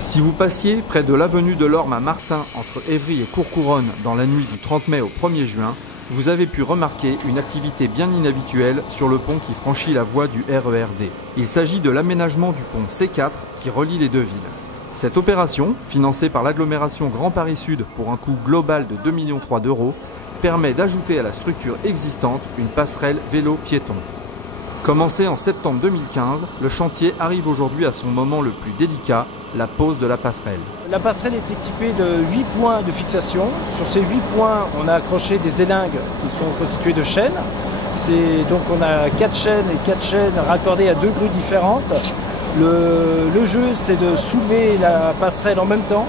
Si vous passiez près de l'avenue de l'Orme à Martin, entre Évry et Courcouronnes, dans la nuit du 30 mai au 1er juin, vous avez pu remarquer une activité bien inhabituelle sur le pont qui franchit la voie du RERD. Il s'agit de l'aménagement du pont C4 qui relie les deux villes. Cette opération, financée par l'agglomération Grand Paris Sud pour un coût global de 2,3 millions d'euros, permet d'ajouter à la structure existante une passerelle vélo-piéton. Commencé en septembre 2015, le chantier arrive aujourd'hui à son moment le plus délicat, la pose de la passerelle. La passerelle est équipée de 8 points de fixation. Sur ces 8 points, on a accroché des élingues qui sont constituées de chaînes. Donc on a 4 chaînes et 4 chaînes raccordées à 2 grues différentes. Le jeu, c'est de soulever la passerelle en même temps,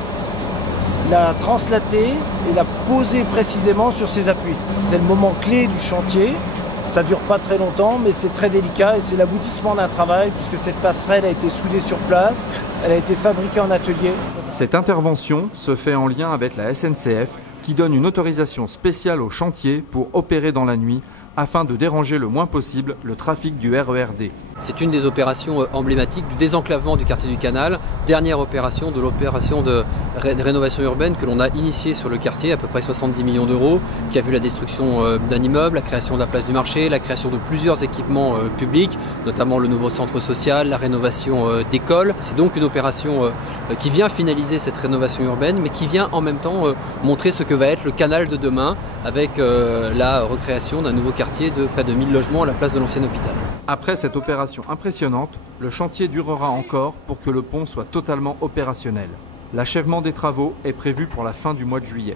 la translater et la poser précisément sur ses appuis. C'est le moment clé du chantier. Ça ne dure pas très longtemps, mais c'est très délicat et c'est l'aboutissement d'un travail puisque cette passerelle a été soudée sur place, elle a été fabriquée en atelier. Cette intervention se fait en lien avec la SNCF qui donne une autorisation spéciale au chantier pour opérer dans la nuit afin de déranger le moins possible le trafic du RERD. C'est une des opérations emblématiques du désenclavement du quartier du Canal, dernière opération de l'opération de rénovation urbaine que l'on a initiée sur le quartier, à peu près 70 millions d'euros, qui a vu la destruction d'un immeuble, la création de la place du marché, la création de plusieurs équipements publics, notamment le nouveau centre social, la rénovation d'écoles. C'est donc une opération qui vient finaliser cette rénovation urbaine, mais qui vient en même temps montrer ce que va être le canal de demain, avec la recréation d'un nouveau quartier de près de 1000 logements à la place de l'ancien hôpital. Après cette opération impressionnante, le chantier durera encore pour que le pont soit totalement opérationnel. L'achèvement des travaux est prévu pour la fin du mois de juillet.